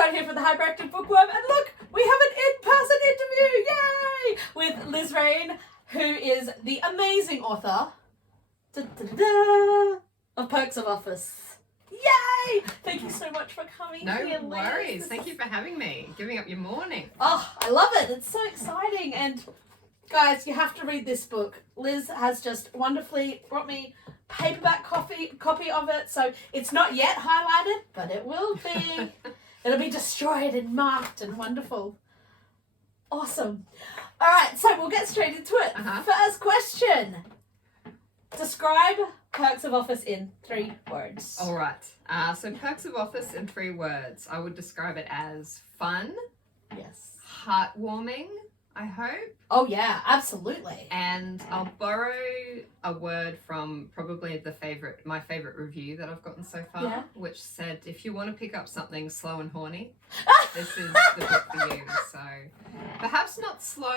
Got here for the Hyperactive Bookworm, and look, we have an in-person interview, yay! With Liz Rain, who is the amazing author of Perks of Office. Yay! Thank you so much for coming here, Liz. No worries. Thank you for having me, giving up your morning. Oh, I love it. It's so exciting. And guys, you have to read this book. Liz has just wonderfully brought me paperback copy of it. So it's not yet highlighted, but it will be. It'll be destroyed and marked and wonderful. Awesome. All right, so we'll get straight into it. First question. Describe Perks of Office in 3 words. All right. So Perks of Office in 3 words. I would describe it as fun. Yes. Heartwarming, I hope. Oh, yeah, absolutely. And I'll borrow a word from probably my favorite review that I've gotten so far, which said, if you want to pick up something slow and horny, this is the book for you. So perhaps not slow.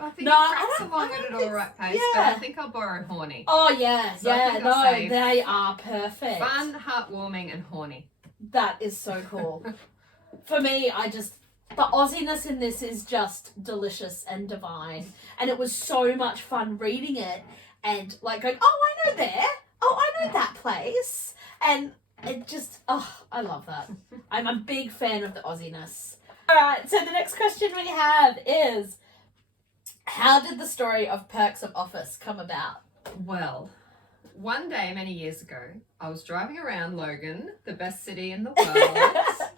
I think it tracks along at an all right pace, but I think I'll borrow horny. Oh, yeah, so they are perfect. Fun, heartwarming, and horny. That is so cool. For me, the Aussie-ness in this is just delicious and divine. And it was so much fun reading it and like going, oh, I know there. Oh, I know that place. And it just, I love that. I'm a big fan of the Aussie-ness. All right, so the next question we have is, how did the story of Perks of Office come about? Well, one day many years ago, I was driving around Logan, the best city in the world,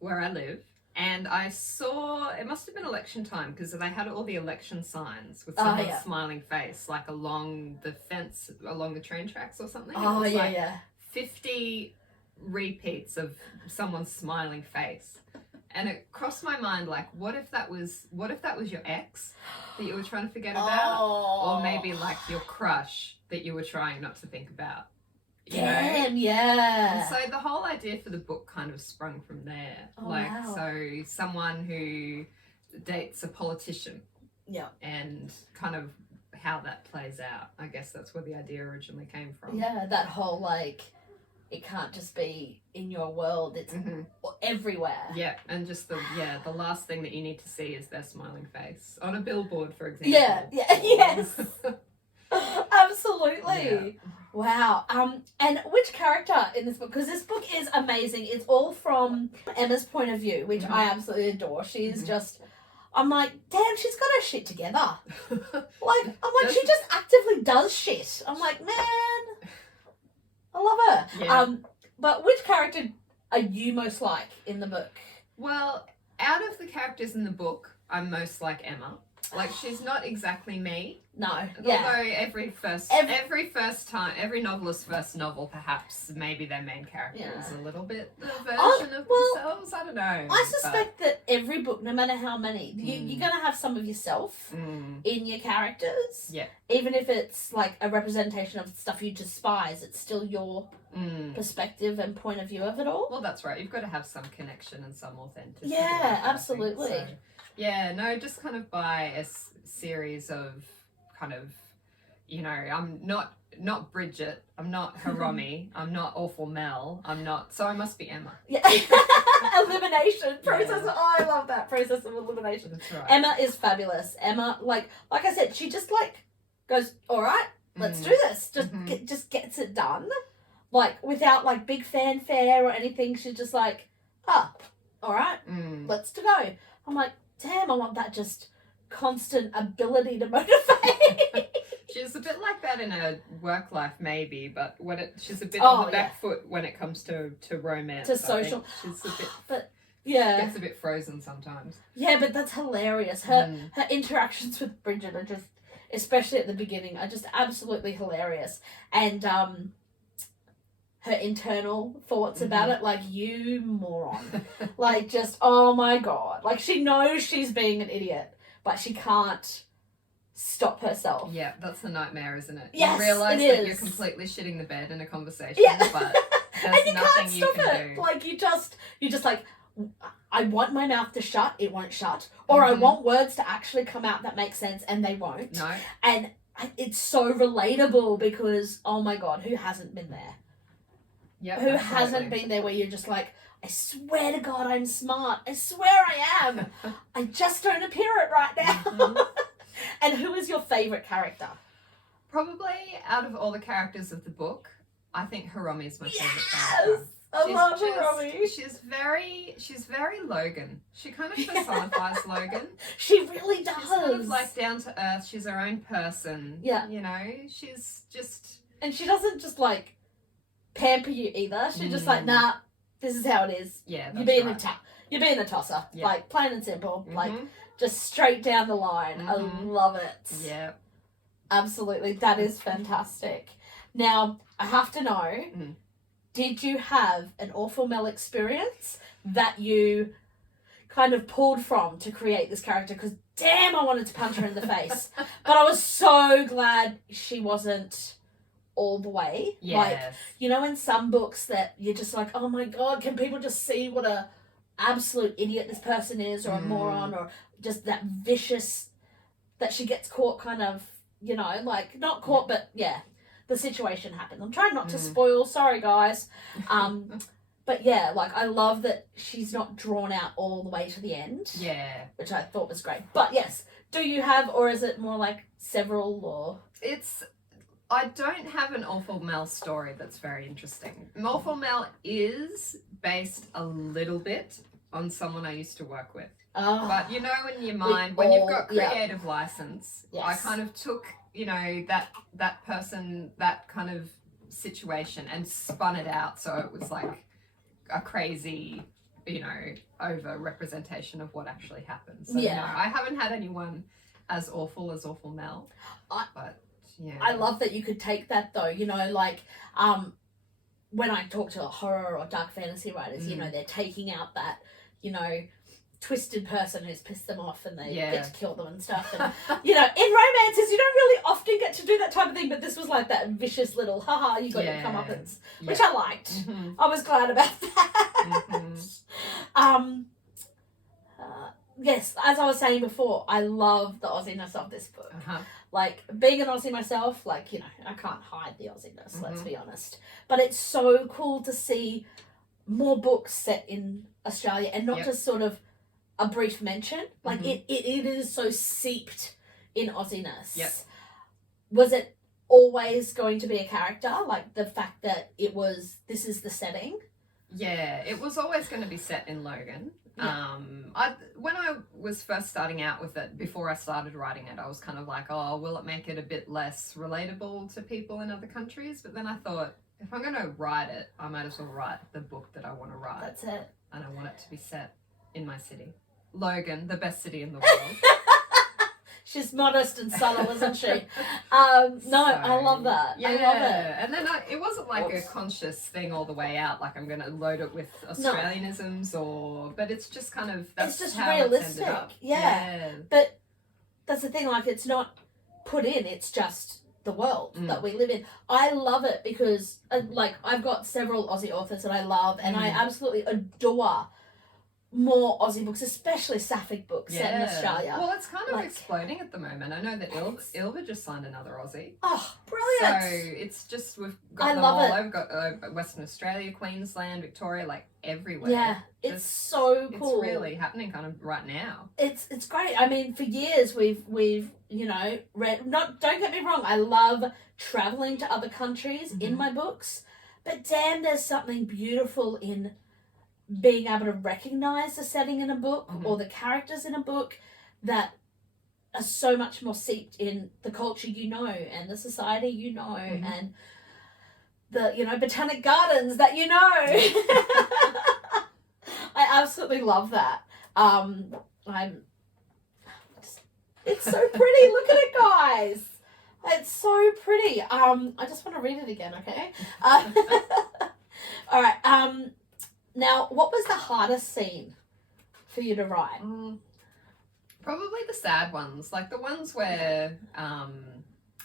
where I live. And I saw, it must have been election time because they had all the election signs with someone's smiling face, like along the fence, along the train tracks or something. Oh, it was like 50 repeats of someone's smiling face. And it crossed my mind, like, what if that was your ex that you were trying to forget about? Or maybe like your crush that you were trying not to think about. Damn, yeah. And so the whole idea for the book kind of sprung from there. So someone who dates a politician. Yeah. And kind of how that plays out. I guess that's where the idea originally came from. Yeah, that whole like, it can't just be in your world, it's everywhere. Yeah, and just the last thing that you need to see is their smiling face. On a billboard, for example. Yes. Absolutely. Yeah. Wow. And which character in this book? Because this book is amazing. It's all from Emma's point of view, which I absolutely adore. She's just, I'm like, damn, she's got her shit together. She just actively does shit. I'm like, man, I love her. Yeah. But which character are you most like in the book? Well, out of the characters in the book, I'm most like Emma. Like, she's not exactly me. No. Yeah. Although every novelist's first novel, perhaps maybe their main character is a little bit the version of themselves. I don't know. I suspect that every book, no matter how many, you're going to have some of yourself in your characters. Yeah. Even if it's like a representation of stuff you despise, it's still your perspective and point of view of it all. Well, that's right. You've got to have some connection and some authenticity. Yeah, absolutely. So, yeah, no, just kind of by a series of kind of, I'm not Bridget, I'm not Hiromi, I'm not Awful Mel, so I must be Emma. Yeah. Elimination process. Yeah. Oh, I love that process of elimination. That's right. Emma is fabulous. Emma, like I said, she just goes, all right, let's do this. Just gets it done. Like without big fanfare or anything. She's just like, all right, let's go. I'm like, damn, I want that just constant ability to motivate. She's a bit like that in her work life, maybe, but she's a bit on the back foot when it comes to romance. To social. She's a bit, gets a bit frozen sometimes. Yeah, but that's hilarious. Her interactions with Bridget are just, especially at the beginning, are just absolutely hilarious. And her internal thoughts about it, like, you moron. Like, just, oh my God. Like, she knows she's being an idiot, but she can't stop herself. Yeah, that's the nightmare, isn't it? Yes, you realise that you're completely shitting the bed in a conversation, but there's nothing you can do. Like, you just like, I want my mouth to shut, it won't shut. Or I want words to actually come out that make sense, and they won't. No. And it's so relatable because, oh my God, who hasn't been there? Yeah. Who hasn't been there where you're just like, I swear to God I'm smart. I swear I am. I just don't appear it right now. Mhm. And who is your favourite character? Probably out of all the characters of the book, I think Hiromi is my favorite Yes! character. I love Hiromi. She's very Logan. She kind of personifies Logan. She really does. She's kind of like down to earth. She's her own person. Yeah. You know, she's just... And she doesn't just like pamper you either. She's just like, nah, this is how it is. Yeah, You're being you're being a tosser. Yeah. Like, plain and simple. Mhm. Like, just straight down the line. I love it. Yeah. Absolutely. That is fantastic. Now, I have to know, did you have an awful Mel experience that you kind of pulled from to create this character? Because damn, I wanted to punch her in the face. But I was so glad she wasn't all the way. Yes. Like, you know, in some books that you're just like, oh my God, can people just see what a absolute idiot this person is, or a moron, or just that vicious, that she gets caught kind of, you know, like, not caught, but yeah, the situation happens. I'm trying not to spoil, sorry guys. But yeah, like, I love that she's not drawn out all the way to the end. Yeah. Which I thought was great. But yes, do you have, or is it more like several, or? I don't have an Awful Mel story that's very interesting. Awful Mel is based a little bit on someone I used to work with. Oh, But you know, in your mind, when you've got yeah. creative license, Yes. I kind of took, you know, that person, that kind of situation, and spun it out so it was like a crazy, you know, over representation of what actually happened. So Yeah. no, I haven't had anyone as awful as Awful Mel. But yeah. I love that you could take that though, you know, like, when I talk to horror or dark fantasy writers, you know, they're taking out that, you know, twisted person who's pissed them off and they get to kill them and stuff. And, you know, in romances, you don't really often get to do that type of thing, but this was like that vicious little, haha, you got your comeuppance, which I liked. I was glad about that. Yes, as I was saying before, I love the Aussiness of this book. Like, being an Aussie myself, like, you know, I can't hide the Aussiness, let's be honest. But it's so cool to see more books set in Australia and not just sort of a brief mention. Like, it is so seeped in Aussiness. Was it always going to be a character? Like, the fact that this is the setting? Yeah, it was always going to be set in Logan. When I was first starting out with it, before I started writing it, I was kind of like, oh, will it make it a bit less relatable to people in other countries? But then I thought, if I'm going to write it, I might as well write the book that I want to write. That's it. And I want it to be set in my city. Logan, the best city in the world. She's modest and subtle, isn't she? I love that. Yeah. I love it. And then it wasn't like a conscious thing all the way out, like I'm going to load it with Australianisms but it's just kind of, that's it's just how realistic. It's ended up. Yeah. But that's the thing, like, it's not put in, it's just the world that we live in. I love it because, like, I've got several Aussie authors that I love, and I absolutely adore more Aussie books, especially Sapphic books set in Australia. Well, it's kind of exploding at the moment. I know that Ilva just signed another Aussie. Oh, brilliant. So it's just, we've got them love all it. over. We've got Western Australia, Queensland, Victoria, like everywhere. Yeah, it's so cool. It's really happening kind of right now. It's great. I mean, for years we've you know, read, don't get me wrong, I love traveling to other countries in my books, but damn, there's something beautiful in being able to recognize the setting in a book or the characters in a book that are so much more seeped in the culture you know and the society you know and the, you know, botanic gardens that you know. I absolutely love that. It's so pretty. Look at it, guys. It's so pretty. I just want to read it again, okay? All right. Now, what was the hardest scene for you to write? Probably the sad ones, like the ones where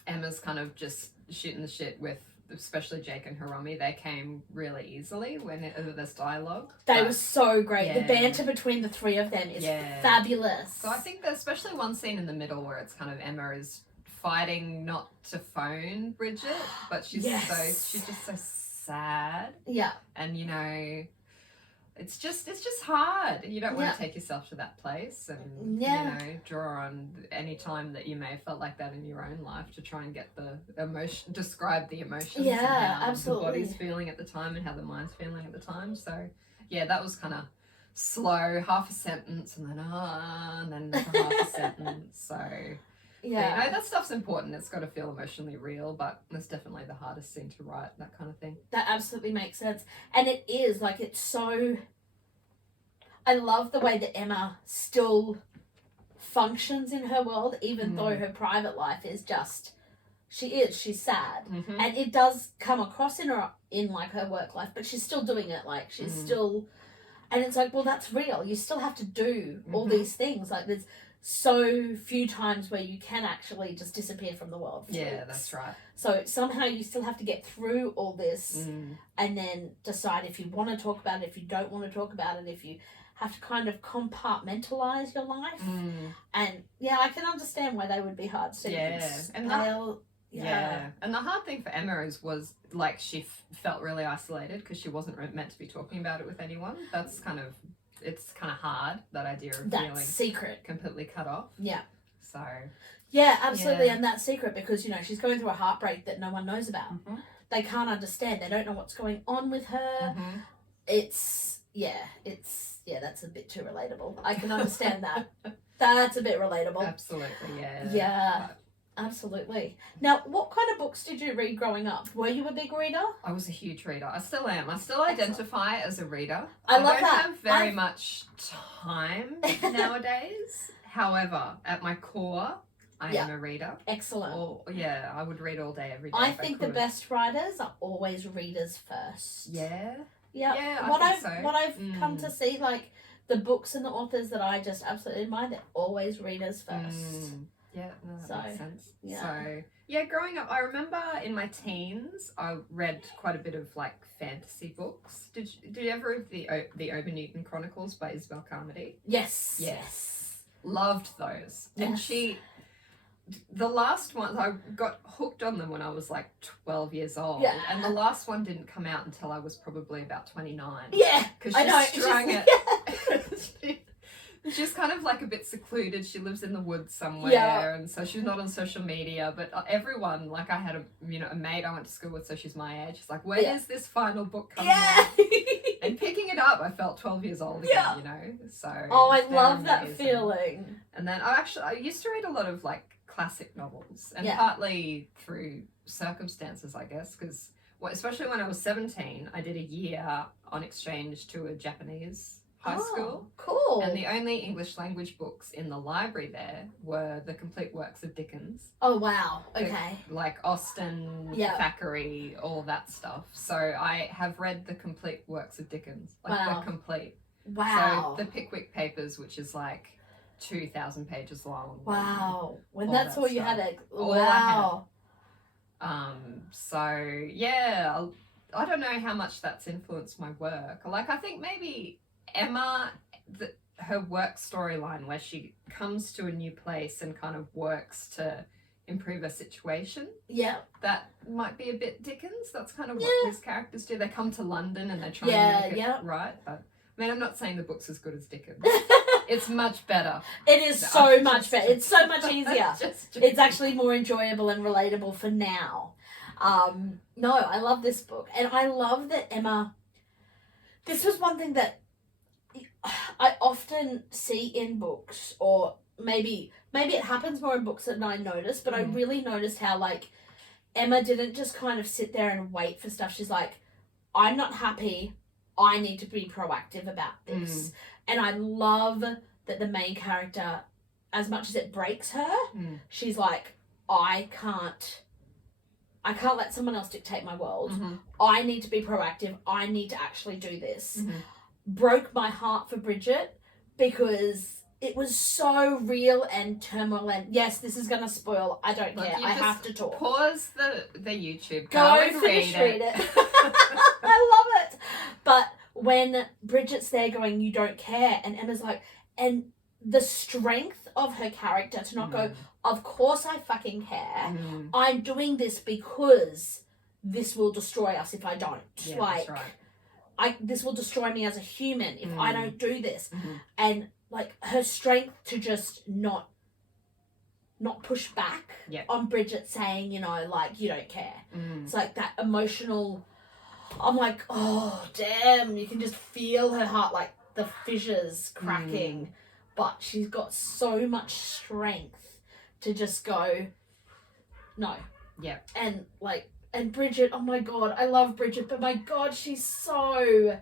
Emma's kind of just shooting the shit with, especially Jake and Hiromi. They came really easily when there's dialogue. They were so great. The banter between the three of them is fabulous. So I think there's especially one scene in the middle where it's kind of Emma is fighting not to phone Bridget, but she's just so sad. Yeah. And, you know, it's just hard. You don't want to take yourself to that place and, you know, draw on any time that you may have felt like that in your own life to try and get the emotion, describe the emotions and how the body's feeling at the time and how the mind's feeling at the time. So, yeah, that was kind of slow, half a sentence and then another half a sentence. So, yeah, you know, that stuff's important. It's got to feel emotionally real, but it's definitely the hardest thing to write, that kind of thing. That absolutely makes sense. And it is, like, it's so... I love the way that Emma still functions in her world, even though her private life is just... She's sad. Mm-hmm. And it does come across in like, her work life, but she's still doing it. Like, she's still... And it's like, well, that's real. You still have to do all these things. Like, there's so few times where you can actually just disappear from the world. Yeah, that's right. So somehow you still have to get through all this and then decide if you want to talk about it, if you don't want to talk about it, if you have to kind of compartmentalize your life. And yeah, I can understand why they would be hard scenes. Yeah. And the hard thing for Emma was like she felt really isolated because she wasn't meant to be talking about it with anyone. That's kind of... It's kind of hard, that idea of feeling secret, completely cut off. Yeah. So. Yeah, absolutely, and that's secret because, you know, she's going through a heartbreak that no one knows about. They can't understand. They don't know what's going on with her. That's a bit too relatable. I can understand that. That's a bit relatable. Absolutely, yeah. Yeah. Absolutely. Now, what kind of books did you read growing up? Were you a big reader? I was a huge reader. I still am. I still identify as a reader. I love don't that. have very much time nowadays. However, at my core, I am a reader. Excellent. I would read all day, every day. I think the best writers are always readers first. Yeah. Yeah. What I've come to see, like, the books and the authors that I just absolutely admire, they're always readers first. Yeah, no, that makes sense. Yeah. So, yeah, growing up, I remember in my teens, I read quite a bit of, like, fantasy books. Did you ever read the Obernewtyn Chronicles by Isabel Carmody? Yes. Loved those. Yes. And the last one, I got hooked on them when I was, like, 12 years old. Yeah. And the last one didn't come out until I was probably about 29. Yeah, Because I know. she strung it. She's kind of like a bit secluded. She lives in the woods somewhere, and so she's not on social media. But everyone, like I had a mate I went to school with, so she's my age. She's like, when is this final book coming out? And picking it up, I felt 12 years old again, you know. So I love that feeling. And then I used to read a lot of like classic novels, and partly through circumstances, I guess, because especially when I was 17, I did a year on exchange to a Japanese high school. Cool. And the only English language books in the library there were the complete works of Dickens. Oh, wow. Okay. Like Austen, Thackeray, all that stuff. So I have read the complete works of Dickens. Like the complete. Wow. So the Pickwick Papers, which is like 2,000 pages long. Wow. When that's all you had. Wow. So yeah, I don't know how much that's influenced my work. Like I think maybe Emma, her work storyline where she comes to a new place and kind of works to improve her situation. Yeah. That might be a bit Dickens. That's kind of what these characters do. They come to London and they try and make it right. But I mean, I'm not saying the book's as good as Dickens. It's much better. It is so much better. It's so much easier. It's actually more enjoyable and relatable for now. No, I love this book. And I love that Emma... This was one thing that I often see in books, or maybe it happens more in books than I notice, but I really noticed how, like, Emma didn't just kind of sit there and wait for stuff. She's like, I'm not happy. I need to be proactive about this. And I love that the main character, as much as it breaks her, she's like, I can't let someone else dictate my world. I need to be proactive. I need to actually do this. Broke my heart for Bridget because it was so real and turmoil, and yes, this is gonna spoil. I don't care. I have to talk. Pause the YouTube. Go and read it. I love it. But when Bridget's there going, you don't care, and Emma's like, and the strength of her character to not go, of course I fucking care. I'm doing this because this will destroy us if I don't. Yeah, like, that's right. this will destroy me as a human if I don't do this. Mm-hmm. And like her strength to just not push back on Bridget saying, you know, like, you don't care. It's like that emotional, I'm like, oh damn, you can just feel her heart, like the fissures cracking. But she's got so much strength to just go, no. Yeah. And like, and Bridget, oh my god, I love Bridget, but my god, she's so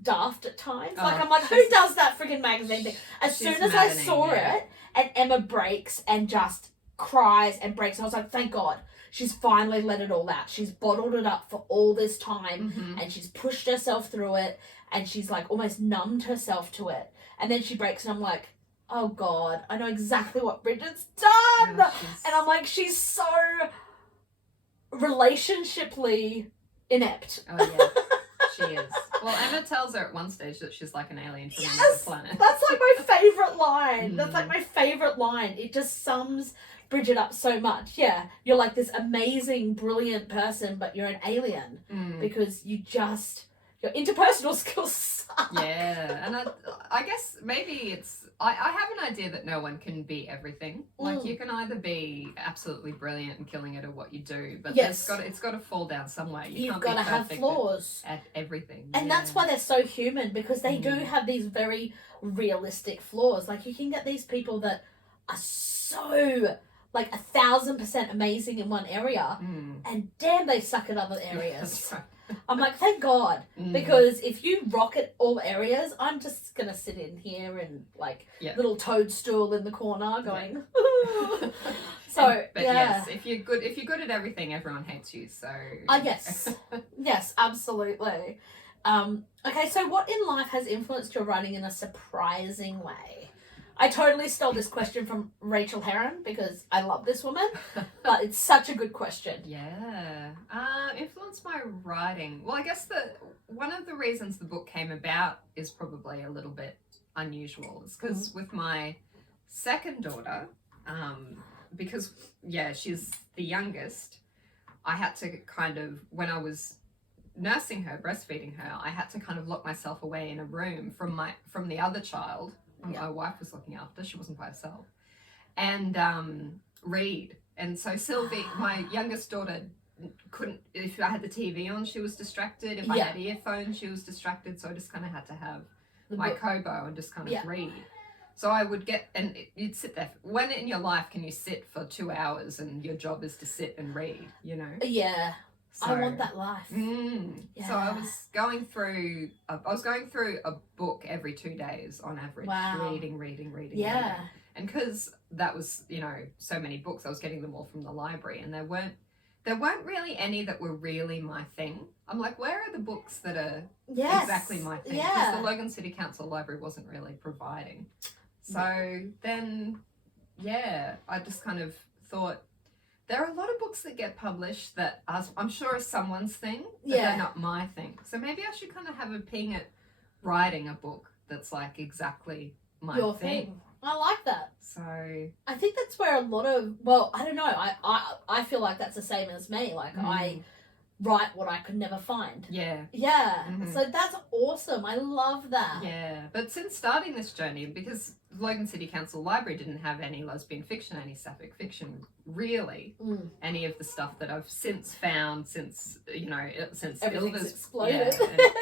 daft at times. Like, I'm like, who does that freaking magazine thing? As soon as I saw it, and Emma breaks and just cries and breaks, I was like, thank God, she's finally let it all out. She's bottled it up for all this time, and she's pushed herself through it, and she's like almost numbed herself to it. And then she breaks, and I'm like, oh God, I know exactly what Bridget's done. Yeah, and I'm like, she's so relationshiply inept. Oh yeah, she is. Well, Emma tells her at one stage that she's like an alien from another planet. That's like my favourite line. That's like my favourite line. It just sums Bridget up so much. Yeah, you're like this amazing, brilliant person, but you're an alien because your interpersonal skills suck. Yeah, and I guess maybe it's, I have an idea that no one can be everything. Like, you can either be absolutely brilliant and killing it at what you do, but it's got to fall down somewhere. You've got to have flaws at everything. And that's why they're so human, because they do have these very realistic flaws. Like, you can get these people that are so like 1,000% amazing in one area, and damn, they suck at other areas. That's right. I'm like, thank God, because if you rock at all areas, I'm just gonna sit in here and like little toadstool in the corner going. But yes, if you're good at everything, everyone hates you. So yes, absolutely. Okay, so what in life has influenced your writing in a surprising way? I totally stole this question from Rachel Heron because I love this woman, but it's such a good question. Yeah. Influenced my writing. Well, I guess one of the reasons the book came about is probably a little bit unusual. It's because with my second daughter, because, she's the youngest, I had to kind of, when I was nursing her, breastfeeding her, I had to kind of lock myself away in a room from the other child. My wife was looking after, she wasn't by herself, and read. And so Sylvie, my youngest daughter, couldn't, if I had the TV on, she was distracted. If I had earphones, she was distracted. So I just kind of had to have my Kobo and just kind of read. So I would get, and you'd sit there. When in your life can you sit for 2 hours and your job is to sit and read, you know? Yeah. So, I want that life. So I was going through a book every 2 days on average, reading. Yeah. And because that was, so many books, I was getting them all from the library, and there weren't really any that were really my thing. I'm like, where are the books that are exactly my thing? Because the Logan City Council Library wasn't really providing. So then, I just kind of thought, there are a lot of books that get published that I'm sure are someone's thing, but they're not my thing. So maybe I should kind of have a ping at writing a book that's like exactly my thing. I like that. So I think that's where a lot of, well, I don't know. I feel like that's the same as me. Like I write what I could never find. Yeah. So that's awesome. I love that. Yeah. But since starting this journey, because Logan City Council Library didn't have any lesbian fiction, any Sapphic fiction, really, any of the stuff that I've since found, since Everything's exploded.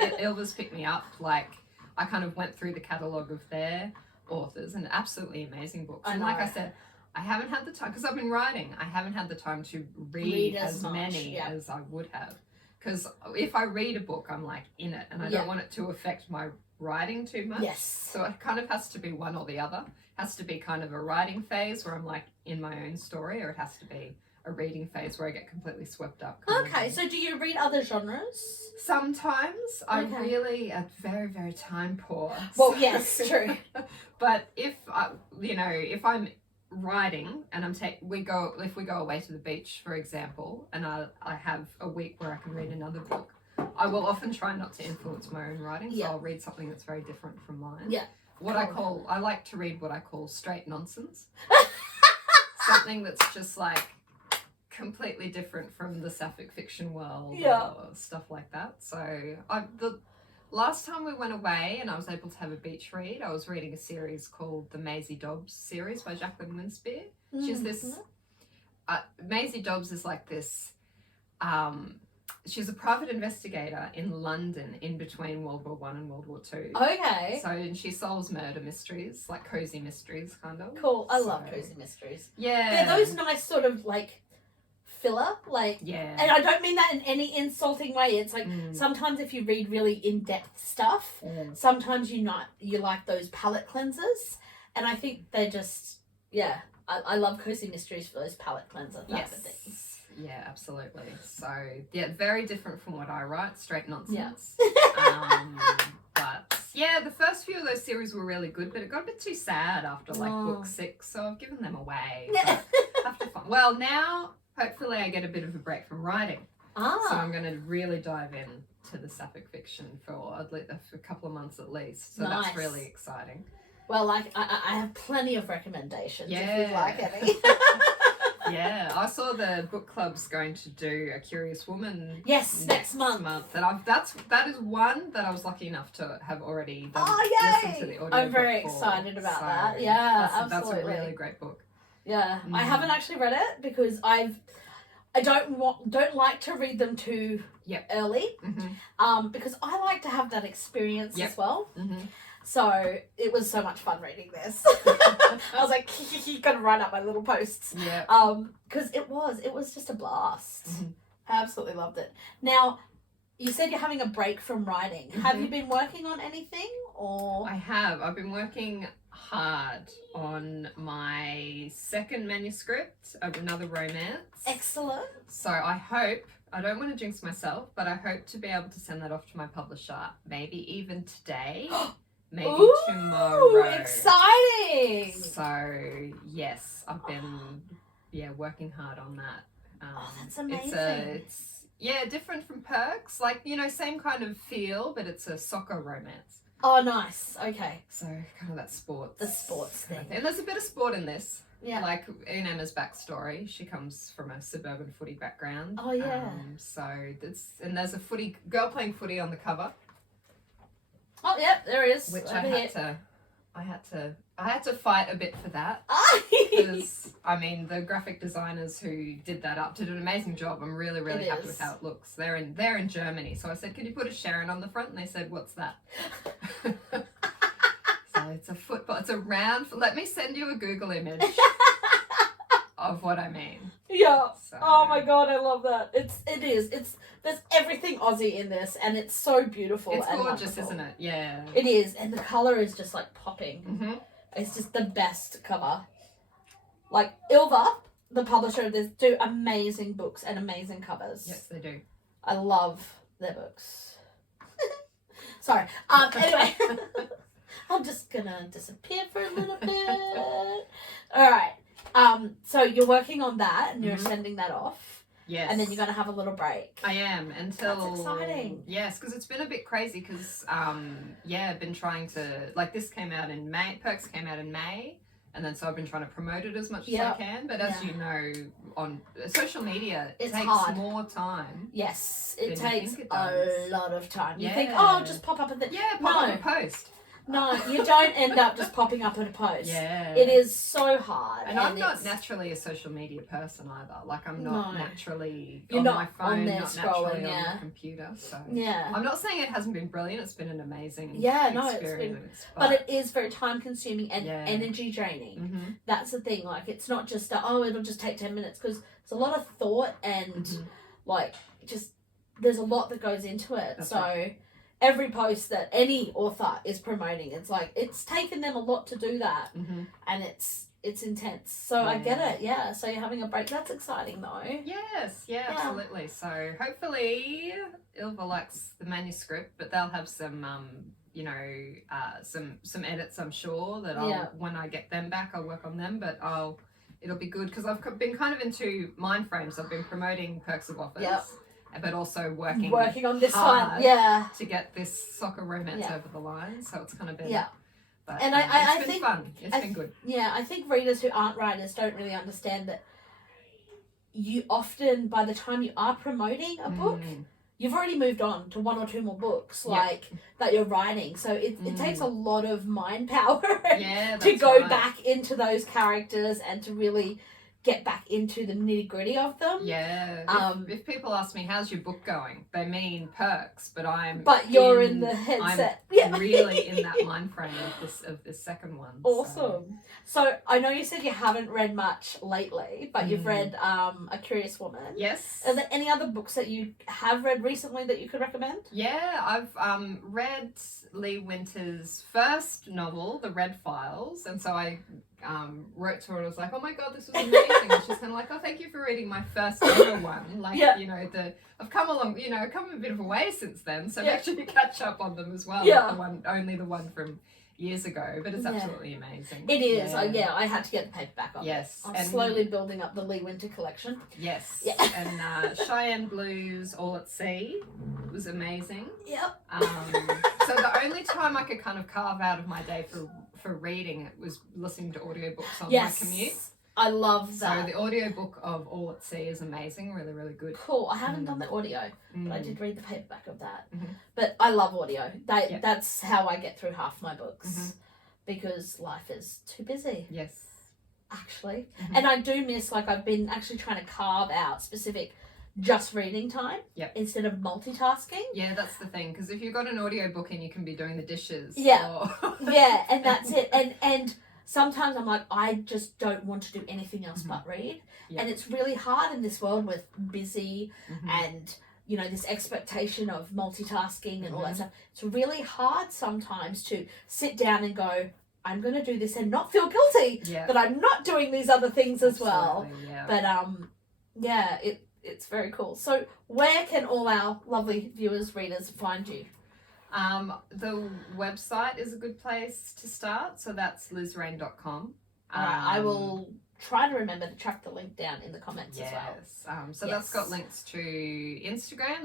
And Ilva's picked me up, like I kind of went through the catalogue of their authors, and absolutely amazing books. And like I said, I haven't had the time, because I've been writing, I haven't had the time to read as many as I would have. Because if I read a book, I'm like in it, and I don't want it to affect my writing too much. Yes. So it kind of has to be one or the other. It has to be kind of a writing phase where I'm like in my own story, or it has to be a reading phase where I get completely swept up. Okay, so do you read other genres? Sometimes. I really am very, very time poor. Well, yes, true. But if I'm writing and if we go away to the beach, for example, and I have a week where I can read another book, I will often try not to influence my own writing, so I'll read something that's very different from mine. Yeah. I like to read what I call straight nonsense. Something that's just like completely different from the Sapphic fiction world Yeah. or stuff like that. So the last time we went away and I was able to have a beach read, I was reading a series called the Maisie Dobbs series by Jacqueline Winspear. She's this Maisie Dobbs is like this she's a private investigator in London in between World War One and World War Two. Okay. So and she solves murder mysteries, like cozy mysteries kind of. Cool. I love cozy mysteries. Yeah. They're those nice sort of like filler, like, yeah. and I don't mean that in any insulting way. It's like sometimes if you read really in-depth stuff, sometimes you like those palate cleansers, and I think they're just I love cozy mysteries for those palate cleanser type of things. Yeah, absolutely. So yeah, very different from what I write, straight nonsense. But yeah, the first few of those series were really good, but it got a bit too sad after like book 6, so I've given them away. But after fun. Well, now hopefully I get a bit of a break from writing. So I'm going to really dive in to the Sapphic fiction for a couple of months at least. So that's really exciting. Well, like I have plenty of recommendations if you'd like any. Yeah, I saw the book club's going to do A Curious Woman. Yes, next month. And that is one that I was lucky enough to have already listened to the audio. I'm very excited about that. Yeah, absolutely. That's a really great book. Yeah, I haven't actually read it because I don't like to read them too early. Because I like to have that experience as well. So it was so much fun reading this. I was like, gonna write up my little posts. Yeah. Because it was just a blast. I absolutely loved it. Now, you said you're having a break from writing. Have you been working on anything, or? I have. I've been working hard on my second manuscript of another romance. Excellent. So I don't want to jinx myself, but I hope to be able to send that off to my publisher maybe even today. Maybe tomorrow. Exciting! So yes, I've been working hard on that. That's amazing. It's different from Perks, like same kind of feel, but it's a soccer romance. Oh, nice. Okay. So kind of that sports. The sports thing. And there's a bit of sport in this. Yeah. Like in Emma's backstory, she comes from a suburban footy background. Oh yeah. There's a girl playing footy on the cover. Oh, yep, there it is. Which I had to fight a bit for that. Because, the graphic designers who did that up did an amazing job. I'm really, really happy with how it looks. They're in Germany. So I said, can you put a Sharon on the front? And they said, what's that? So it's a football. It's a round. Let me send you a Google image of what I mean. Yeah. So. Oh my god, I love that. There's everything Aussie in this, and it's so beautiful. It's and gorgeous, wonderful. isn't it? Yeah. It is, and the colour is just like popping. It's just the best cover. Like Ilva, the publisher of this, do amazing books and amazing covers. Yes, they do. I love their books. Sorry. Anyway, I'm just gonna disappear for a little bit. All right. So you're working on that, and you're sending that off. Yes. And then you're going to have a little break. I am until... That's exciting. Yes, because it's been a bit crazy because, I've been trying to... Like, this came out in May. Perks came out in May. And then so I've been trying to promote it as much as I can. But as you know, on social media, it takes more time. Yes, it takes a lot of time. You think, just pop up at the... Yeah, pop up a post. No, you don't end up just popping up at a post. Yeah. It is so hard. And I'm not naturally a social media person either. Like, I'm not naturally on my phone, on there not scrolling, naturally on the computer. So yeah. I'm not saying it hasn't been brilliant. It's been an amazing experience. But it is very time consuming and energy draining. That's the thing. Like, it's not just, it'll just take 10 minutes, because there's a lot of thought and there's a lot that goes into it. That's right. Every post that any author is promoting, it's like it's taken them a lot to do that, and it's intense. So I get it. So you're having a break. That's exciting though. Yes, absolutely. So hopefully Ilva likes the manuscript, but they'll have some some edits. I'm sure that when I get them back, I'll work on them. But it'll be good because I've been kind of into mind frames. I've been promoting Perks of Office. Yep. But also working on this one, to get this soccer romance over the line. So it's kind of been, but and it's been fun. It's been good. Yeah, I think readers who aren't writers don't really understand that you often, by the time you are promoting a book, you've already moved on to one or two more books, like, that you're writing. So it takes a lot of mind power to go back into those characters and to really get back into the nitty-gritty of them. Yeah. If people ask me, how's your book going? They mean Perks, but you're in the headset. I'm really in that mind frame of this second one. Awesome. So I know you said you haven't read much lately, but you've read A Curious Woman. Yes. Are there any other books that you have read recently that you could recommend? Yeah, I've read Lee Winter's first novel, The Red Files, and so I wrote to her and I was like, oh my god, this was amazing. And she's kind of like, oh, thank you for reading my first ever one. Like, you know, I've come along, you know, I've come a bit of a way since then, so make sure you catch up on them as well. Not only the one from years ago, but it's absolutely amazing. It is. I had to get the paperback of it. I'm and slowly building up the Lee Winter collection. Yes. And Cheyenne Blues, All at Sea was amazing. Yep. So the only time I could kind of carve out of my day for reading it was listening to audiobooks on my commute. I love that. So the audiobook of All at Sea is amazing, really, really good. Cool. I haven't done the audio, but I did read the paperback of that. But I love audio. That's how I get through half my books because life is too busy. Yes. Actually. And I do miss, like, I've been actually trying to carve out specific just reading time instead of multitasking. Yeah, that's the thing, because if you've got an audiobook and you can be doing the dishes. And that's it. And sometimes I'm like, I just don't want to do anything else but read. And it's really hard in this world with busy and, you know, this expectation of multitasking and all that stuff. It's really hard sometimes to sit down and go, I'm going to do this and not feel guilty that I'm not doing these other things as well. But, it's very cool. So where can all our lovely viewers, readers find you? The website is a good place to start. So that's lizrain.com. I will try to remember to track the link down in the comments as well. So that's got links to Instagram.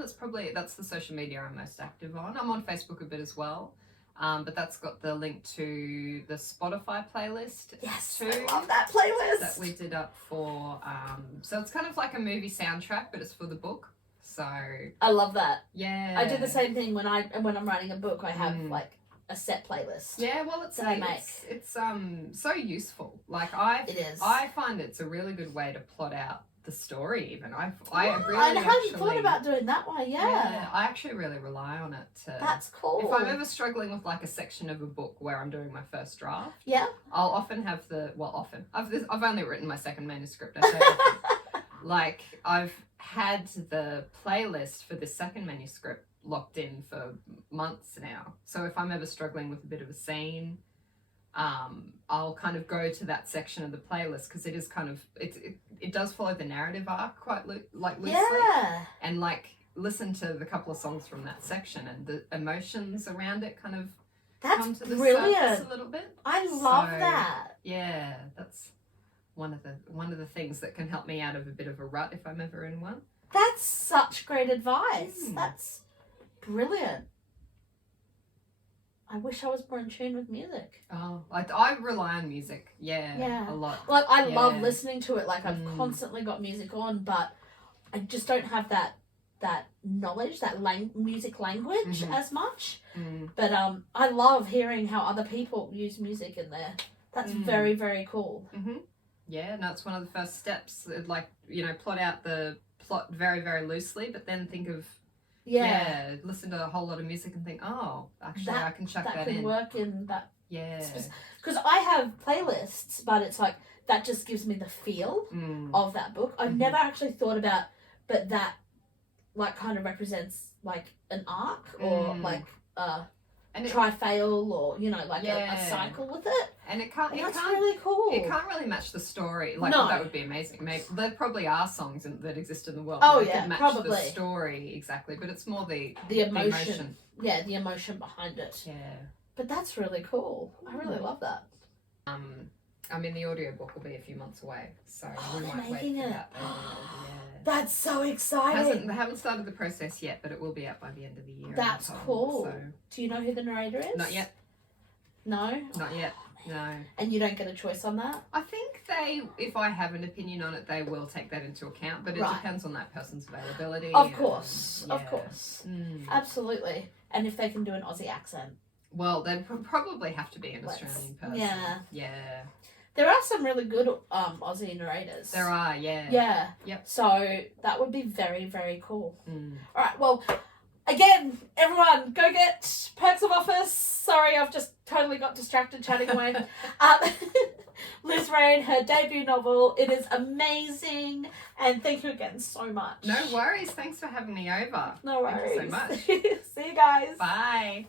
That's the social media I'm most active on. I'm on Facebook a bit as well. But that's got the link to the Spotify playlist. Yes, too, I love that playlist. That we did up for, so it's kind of like a movie soundtrack, but it's for the book. So I love that. Yeah. I do the same thing when I'm writing a book. I have like a set playlist. Yeah, well, it's so useful. Like it is. I find it's a really good way to plot out the story. Even I hadn't thought about doing that way. Yeah, I actually really rely on it. That's cool. If I'm ever struggling with like a section of a book where I'm doing my first draft, I'll often have I've only written my second manuscript. I say often. Like I've had the playlist for the second manuscript locked in for months now. So if I'm ever struggling with a bit of a scene, I'll kind of go to that section of the playlist because it is kind of it does follow the narrative arc quite loosely, and like listen to the couple of songs from that section and the emotions around it kind of come to the surface a little bit. I love that. Yeah, that's one of the things that can help me out of a bit of a rut if I'm ever in one. That's such great advice. That's brilliant. I wish I was more in tune with music. Oh, I rely on music. Yeah. A lot. Like I love listening to it. Like I've constantly got music on, but I just don't have that knowledge, that music language as much. But I love hearing how other people use music in there. That's very, very cool. Yeah, no, it's one of the first steps. Like, you know, plot out the plot very, very loosely, but then think of listen to a whole lot of music and think, oh, actually, I can chuck that in. That could work in that. Yeah. Because I have playlists, but it's like, that just gives me the feel of that book. I've never actually thought about, but that, like, kind of represents, like, an arc or, like, tri-fail or, you know, like a cycle with it. And that's really cool. It can't really match the story. Like, that would be amazing. Maybe, there probably are songs that exist in the world that can match the story exactly, but it's more the emotion. Yeah, the emotion behind it. Yeah. But that's really cool. I really love that. I mean, the audiobook will be a few months away, so we might wait for that. That's so exciting. They haven't started the process yet, but it will be out by the end of the year. That's cool. So. Do you know who the narrator is? Not yet. No? Not yet. Oh, No. And you don't get a choice on that? I think if I have an opinion on it, they will take that into account, but it depends on that person's availability. Of course. Mm. Absolutely. And if they can do an Aussie accent. Well, they'd probably have to be an Australian person. Yeah. Yeah. There are some really good Aussie narrators. There are, yeah. Yeah. Yep. So that would be very, very cool. Mm. All right, well, again, everyone, go get Perks of Office. Sorry, I've just totally got distracted chatting away. Liz Rain, her debut novel. It is amazing. And thank you again so much. No worries. Thanks for having me over. No worries. Thank you so much. See you guys. Bye.